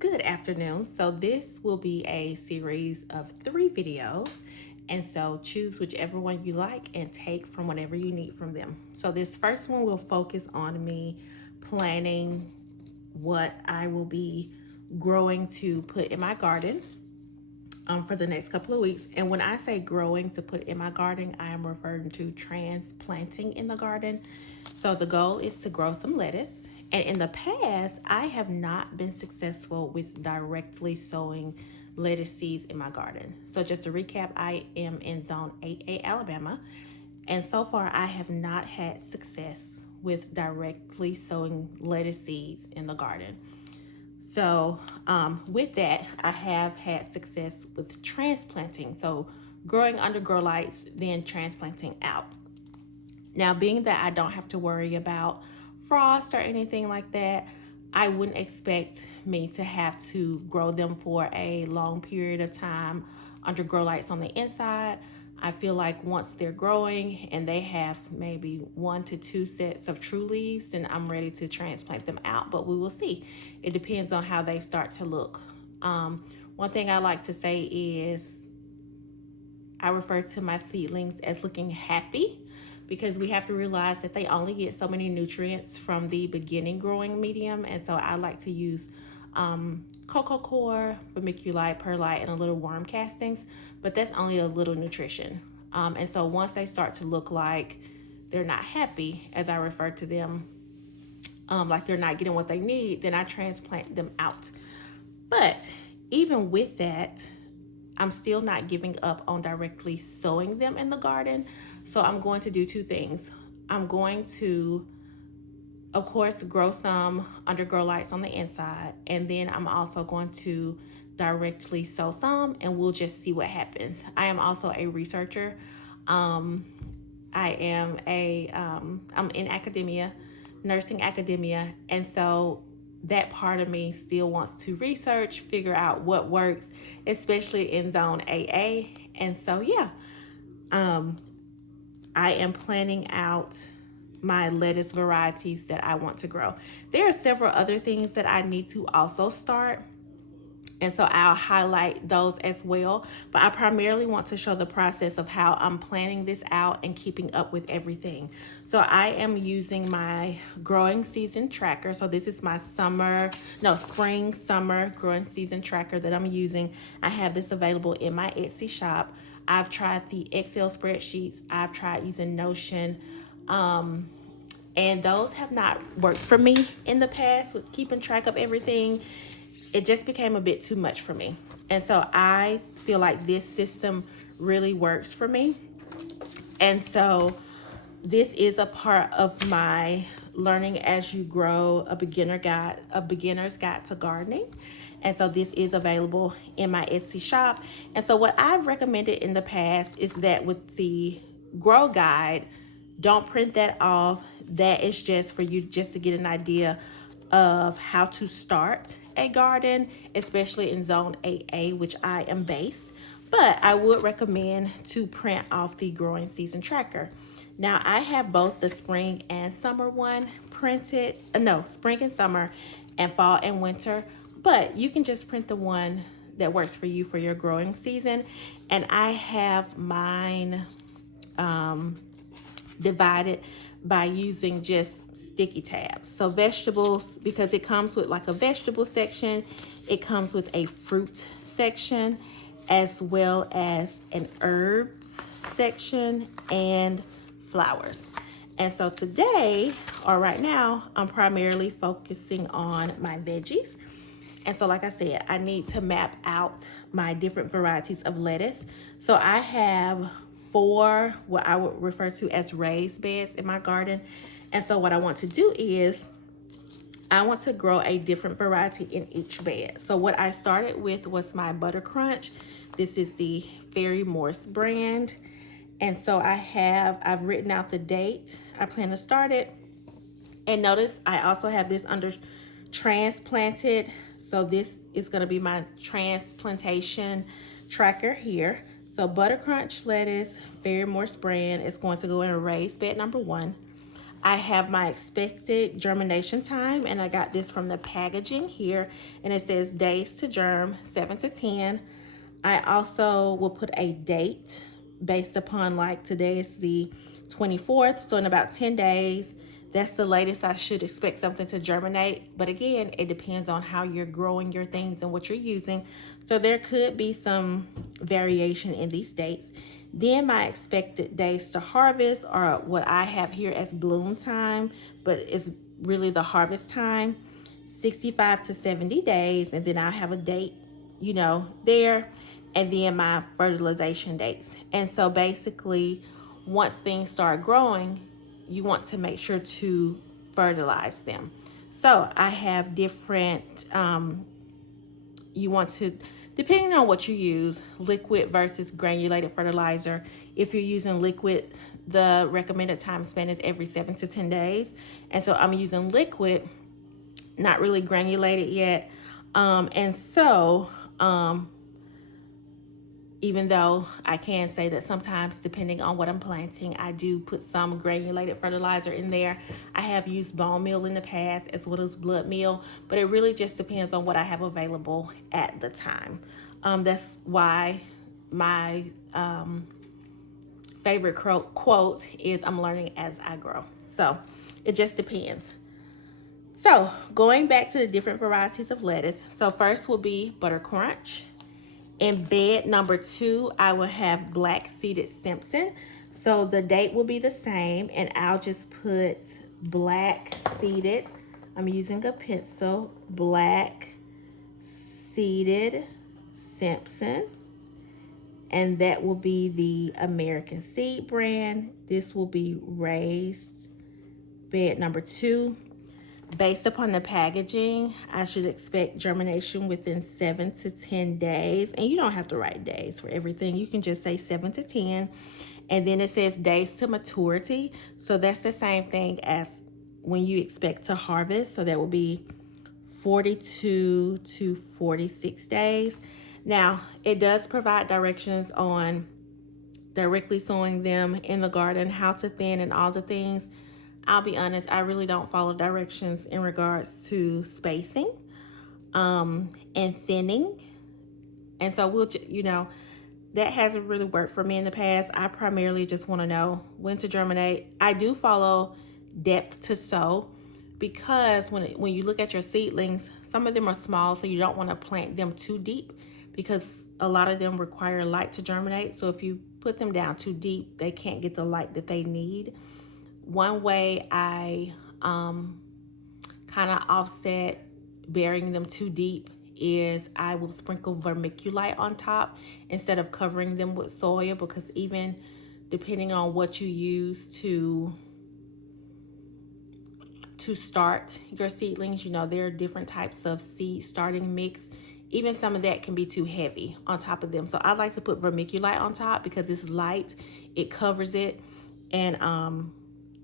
Good afternoon. So this will be a series of 3 videos. And so choose whichever one you like and take from whatever you need from them. So this first one will focus on me planning what I will be growing to put in my garden for the next couple of weeks. And when I say growing to put in my garden, I am referring to transplanting in the garden. So the goal is to grow some lettuce. And in the past, I have not been successful with directly sowing lettuce seeds in my garden. So just to recap, I am in zone 8A, Alabama. And so far, I have not had success with directly sowing lettuce seeds in the garden. So with that, I have had success with transplanting. So growing under grow lights, then transplanting out. Now, being that I don't have to worry about frost or anything like that, I wouldn't expect me to have to grow them for a long period of time under grow lights on the inside. I feel like once they're growing and they have maybe 1 to 2 sets of true leaves, then I'm ready to transplant them out, but we will see. It depends on how they start to look. One thing I like to say is I refer to my seedlings as looking happy, because we have to realize that they only get so many nutrients from the beginning growing medium. And so I like to use cocoa coir, vermiculite, perlite, and a little worm castings, but that's only a little nutrition. And so once they start to look like they're not happy, as I refer to them, like they're not getting what they need, then I transplant them out. But even with that, I'm still not giving up on directly sowing them in the garden. So I'm going to do 2 things. I'm going to, of course, grow some under grow lights on the inside. And then I'm also going to directly sow some, and we'll just see what happens. I am also a researcher. I'm in academia, nursing academia. And so that part of me still wants to research, figure out what works, especially in zone AA. And so, yeah, I am planning out my lettuce varieties that I want to grow. There are several other things that I need to also start, and so I'll highlight those as well. But I primarily want to show the process of how I'm planning this out and keeping up with everything. So I am using my growing season tracker. So this is my spring, summer growing season tracker that I'm using. I have this available in my Etsy shop. I've tried the Excel spreadsheets. I've tried using Notion. And those have not worked for me in the past with keeping track of everything. It just became a bit too much for me. And so I feel like this system really works for me. And so this is a part of my learning as you grow a beginner's guide to gardening. And so this is available in my Etsy shop. And so what I've recommended in the past is that with the grow guide, don't print that off. That is just for you just to get an idea of how to start a garden, especially in zone 8A, which I am based. But I would recommend to print off the growing season tracker. Now I have both the spring and summer one printed, spring and summer and fall and winter, but you can just print the one that works for you for your growing season. And I have mine divided by using just sticky tabs. So vegetables, because it comes with like a vegetable section, it comes with a fruit section, as well as an herbs section and flowers. And so today, or right now, I'm primarily focusing on my veggies. And so, like I said, I need to map out my different varieties of lettuce. So I have 4 what I would refer to as raised beds in my garden. And so what I want to do is I want to grow a different variety in each bed. So what I started with was my Butter Crunch. This is the Fairy Morse brand. And so I've written out the date I plan to start it. And notice I also have this under transplanted. So this is going to be my transplantation tracker here. So Butter Crunch lettuce, Fairy Morse brand, is going to go in raised bed number 1. I have my expected germination time, and I got this from the packaging here, and it says days to germ, 7 to 10. I also will put a date based upon, like, today is the 24th, so in about 10 days, that's the latest I should expect something to germinate. But again, it depends on how you're growing your things and what you're using. So there could be some variation in these dates. Then my expected days to harvest are what I have here as bloom time, but it's really the harvest time, 65 to 70 days. And then I have a date, there, and then my fertilization dates. And so basically, once things start growing, you want to make sure to fertilize them. So I have different, you want to, depending on what you use, liquid versus granulated fertilizer. If you're using liquid, the recommended time span is every 7 to 10 days. And so I'm using liquid, not really granulated yet. And so, even though I can say that sometimes, depending on what I'm planting, I do put some granulated fertilizer in there. I have used bone meal in the past as well as blood meal, but it really just depends on what I have available at the time. That's why my favorite quote is, "I'm learning as I grow." So it just depends. So going back to the different varieties of lettuce. So first will be butter crunch. In bed number 2, I will have black Seeded Simpson. So the date will be the same, and I'll just put black seeded. I'm using a pencil, black Seeded Simpson. And that will be the American seed brand. This will be raised bed number 2. Based upon the packaging, I should expect germination within 7 to 10 days. And you don't have to write days for everything. You can just say 7 to 10. And then it says days to maturity. So that's the same thing as when you expect to harvest. So that will be 42 to 46 days. Now, it does provide directions on directly sowing them in the garden, how to thin, and all the things. I'll be honest, I really don't follow directions in regards to spacing and thinning. And so that hasn't really worked for me in the past. I primarily just want to know when to germinate. I do follow depth to sow, because when you look at your seedlings, some of them are small, so you don't want to plant them too deep, because a lot of them require light to germinate. So if you put them down too deep, they can't get the light that they need. One way I kind of offset burying them too deep is I will sprinkle vermiculite on top instead of covering them with soil, because even depending on what you use to start your seedlings, there are different types of seed starting mix. Even some of that can be too heavy on top of them. So I like to put vermiculite on top because it's light, it covers it, and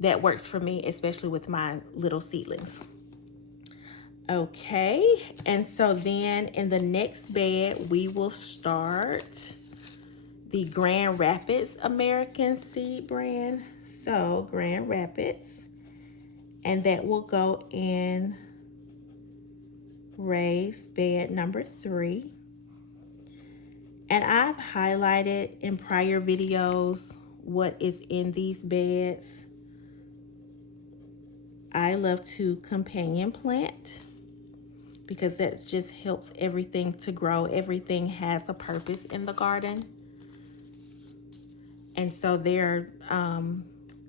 that works for me, especially with my little seedlings. Okay, and so then in the next bed, we will start the Grand Rapids American seed brand. So Grand Rapids, and that will go in raised bed number 3. And I've highlighted in prior videos what is in these beds. I love to companion plant because that just helps everything to grow. Everything has a purpose in the garden. And so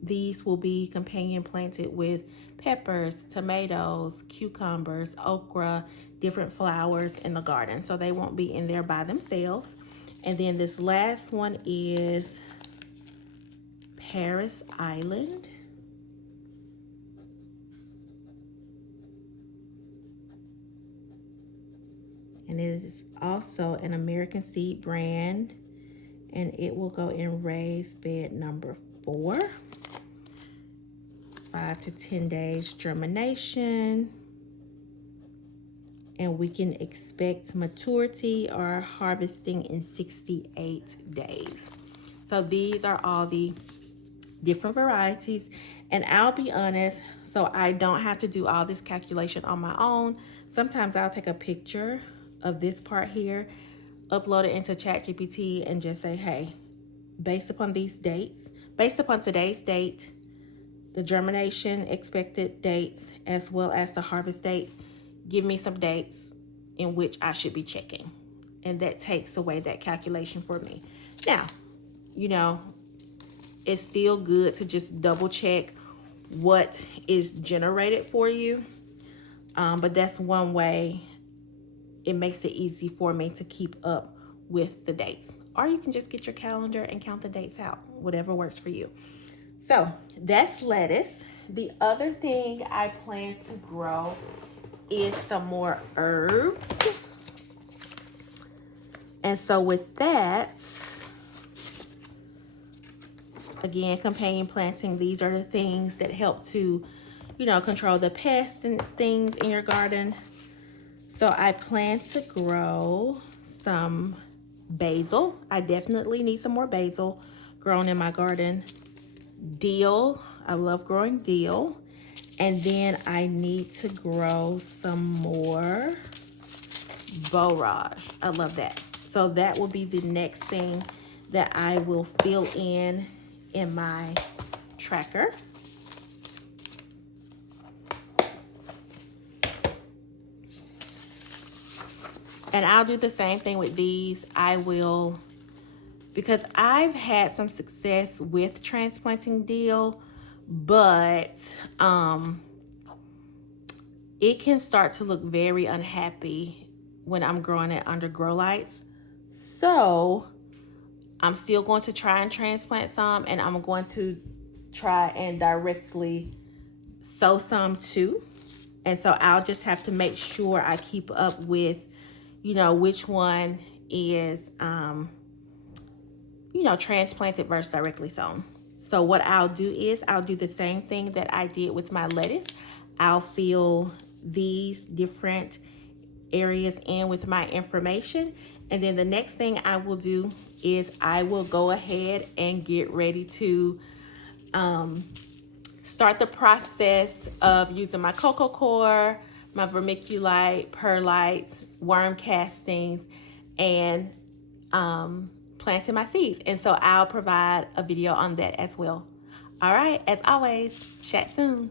these will be companion planted with peppers, tomatoes, cucumbers, okra, different flowers in the garden. So they won't be in there by themselves. And then this last one is Paris Island. And it is also an American seed brand, and it will go in raised bed number 4. 5 to 10 days germination, and we can expect maturity or harvesting in 68 days. So these are all the different varieties. And I'll be honest, so I don't have to do all this calculation on my own. Sometimes I'll take a picture of this part here, upload it into ChatGPT, and just say, hey, based upon these dates, based upon today's date, the germination expected dates, as well as the harvest date, give me some dates in which I should be checking. And that takes away that calculation for me. Now, you know, it's still good to just double check what is generated for you. But that's one way it makes it easy for me to keep up with the dates. Or you can just get your calendar and count the dates out, whatever works for you. So that's lettuce. The other thing I plan to grow is some more herbs. And so with that, again, companion planting, these are the things that help to, control the pests and things in your garden. So I plan to grow some basil. I definitely need some more basil grown in my garden. Dill, I love growing dill. And then I need to grow some more borage. I love that. So that will be the next thing that I will fill in my tracker. And I'll do the same thing with these. I will, because I've had some success with transplanting dill, but it can start to look very unhappy when I'm growing it under grow lights. So I'm still going to try and transplant some, and I'm going to try and directly sow some too. And so I'll just have to make sure I keep up with, which one is, transplanted versus directly sown. So what I'll do is I'll do the same thing that I did with my lettuce. I'll fill these different areas in with my information. And then the next thing I will do is I will go ahead and get ready to start the process of using my cocoa core, my vermiculite, perlite, worm castings, and planting my seeds. And so I'll provide a video on that as well. All right, as always, chat soon.